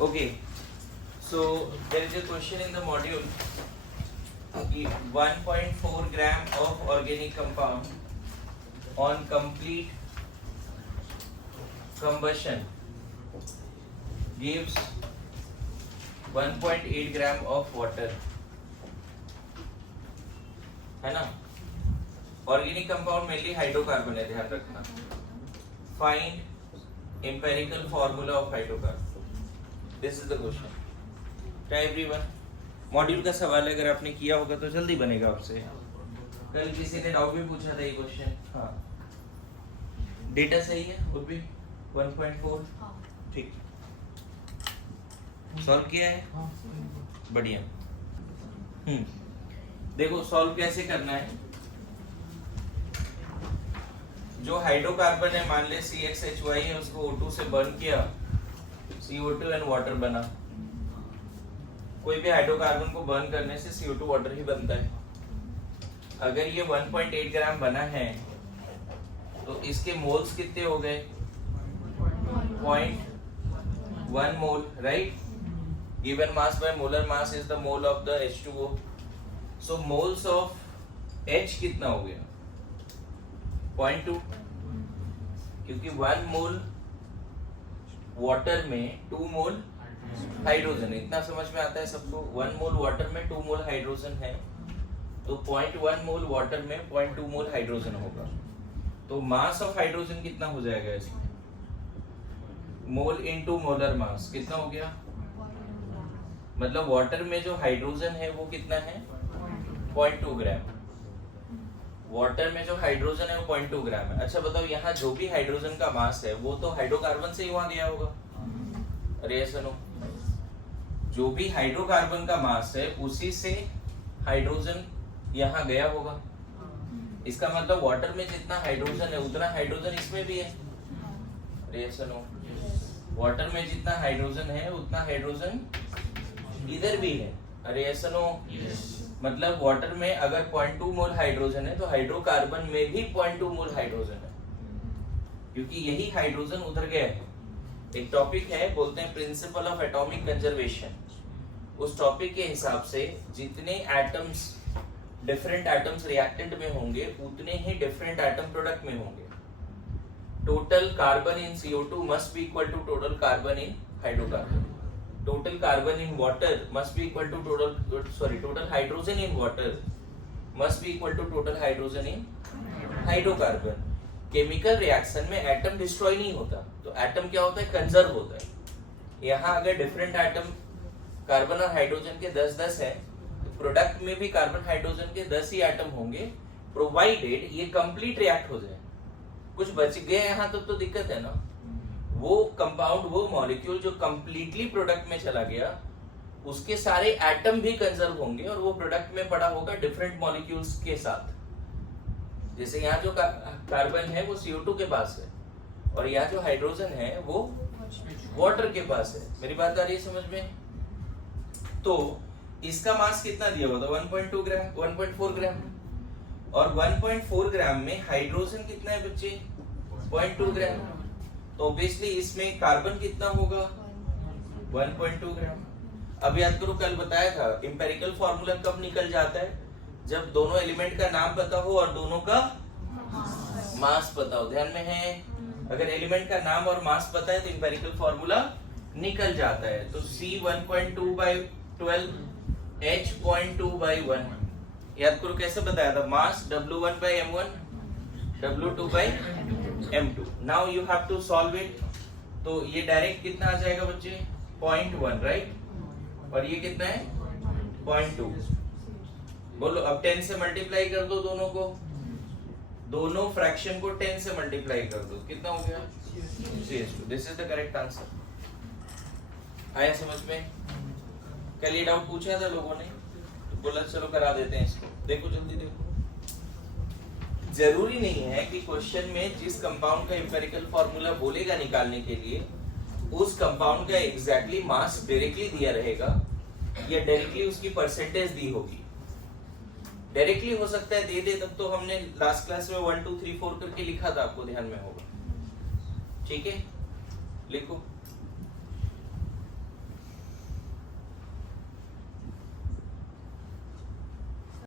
Okay, so there is a question in the module. 1.4 gram of organic compound on complete combustion gives 1.8 gram of water, है ना। Organic compound mainly hydrocarbon है, ध्यान रखना। Find empirical formula of hydrocarbon, this is the question. क्या everyone, module का सवाल है, अगर आपने किया होगा तो जल्दी बनेगा आपसे। कल किसी ने डाउट भी पूछा था ये क्वेश्चन। हाँ, डेटा सही है वो भी 1.4, ठीक, सॉल्व किया है, बढ़िया। देखो सॉल्व कैसे करना है। जो हाइड्रोकार्बन है, मान ले CXHY है, उसको O2 से बर्न किया, CO2 एंड वाटर बना। कोई भी हाइड्रोकार्बन को बर्न करने से CO2 वाटर ही बनता है। अगर ये 1.8 ग्राम बना है तो इसके मोल्स कितने हो गए? 0.1 mole, right. Given mass by molar mass is the mole of the H2O। So moles of H कितना हो गया? 0.2, क्योंकि 1 मोल वाटर में 2 मोल हाइड्रोजन है। इतना समझ में आता है सबको? 1 मोल वाटर में 2 मोल हाइड्रोजन है, तो 0.1 मोल वाटर में 0.2 मोल हाइड्रोजन होगा। तो मास ऑफ हाइड्रोजन कितना हो जाएगा इसमें? मोल इनटू मोलर मास कितना हो गया? मतलब वाटर में जो हाइड्रोजन है वो कितना है? 0.2 ग्राम। वाटर में जो हाइड्रोजन है वो 0.2 ग्राम है। अच्छा बताओ, यहाँ जो भी हाइड्रोजन का मास है वो तो हाइड्रोकार्बन से ही वहां गया होगा। अरे सुनो, जो भी हाइड्रोकार्बन का मास है उसी से हाइड्रोजन यहाँ गया होगा। इसका मतलब वाटर में जितना हाइड्रोजन है उतना हाइड्रोजन इसमें भी है। अरे सुनो, वाटर में जितना हाइड्रोजन है उतना हाइड्रोजन इधर भी है। अरे सुनो, मतलब वाटर में अगर 0.2 मोल हाइड्रोजन है तो हाइड्रोकार्बन में भी 0.2 मोल हाइड्रोजन है, क्योंकि यही हाइड्रोजन उधर गया है। एक टॉपिक है, बोलते हैं प्रिंसिपल ऑफ एटॉमिक कंजर्वेशन। उस टॉपिक के हिसाब से जितने एटम्स डिफरेंट एटम्स रिएक्टेंट में होंगे उतने ही डिफरेंट एटम प्रोडक्ट में होंगे। Total carbon in CO2 must be equal to total carbon in hydrocarbon. Total carbon in water must be equal to total hydrogen in water must be equal to total hydrogen in hydrocarbon. Chemical reaction में atom destroy नहीं होता, तो atom क्या होता है? Conserve होता है। यहाँ अगर डिफरेंट एटम कार्बन और हाइड्रोजन के 10-10 है तो प्रोडक्ट में भी कार्बन हाइड्रोजन के 10 ही एटम होंगे, प्रोवाइडेड ये कंप्लीट रिएक्ट हो जाए। कुछ बच गए यहाँ तो दिक्कत है ना। वो कंपाउंड, वो मॉलिक्यूल जो कंप्लीटली प्रोडक्ट में चला गया, उसके सारे एटम भी कंजर्व होंगे और वो प्रोडक्ट में पड़ा होगा डिफरेंट मॉलिक्यूल्स के साथ। जैसे यहाँ जो कार्बन है वो CO2 के पास है और यहाँ जो हाइड्रोजन है वो वाटर के पास है। मेरी बात आ रही है समझ में? तो इसका मास कितना दिया हुआ था? 1.2 ग्राम, 1.4 ग्राम। और 1.4 ग्राम में हाइड्रोजन कितना है बच्चे? 0.2 ग्राम। तो ऑब्वियसली इसमें कार्बन कितना होगा? 1.2 ग्राम। अब याद करो, कल बताया था एम्पिरिकल फॉर्मूला कब निकल जाता है? जब दोनों एलिमेंट का नाम पता हो और दोनों का मास पता हो। ध्यान में है? अगर एलिमेंट का नाम और मास पता है तो एम्पिरिकल फॉर्मूला निकल जाता है। तो C 1.2/12, H 0.2/1। याद करो कैसे बताया था? Mass W1/M1, W2/M2। Now you have to solve it. तो ये डायरेक्ट कितना आ जाएगा बच्चे? 0.1, राइट। और ये कितना है? 0.2। बोलो अब 10 से मल्टीप्लाई कर दो दोनों को, दोनों फ्रैक्शन को 10 से मल्टीप्लाई कर दो, कितना हो गया? CH2। This is the correct answer. आया समझ में? कल ये डाउट पूछा था लोगों ने, तो बोला चलो करा देते हैं इसको। देखो जल्दी देखो, जरूरी नहीं है कि क्वेश्चन में जिस कंपाउंड का एम्पिरिकल फॉर्मूला बोलेगा निकालने के लिए उस कंपाउंड का एग्जैक्टली मास डायरेक्टली दिया रहेगा या डायरेक्टली उसकी परसेंटेज दी होगी। डायरेक्टली हो सकता है दे दे, तब तो हमने लास्ट क्लास में 1 2 3 4 करके लिखा था, आपको ध्यान में होगा। ठीक है, लिखो।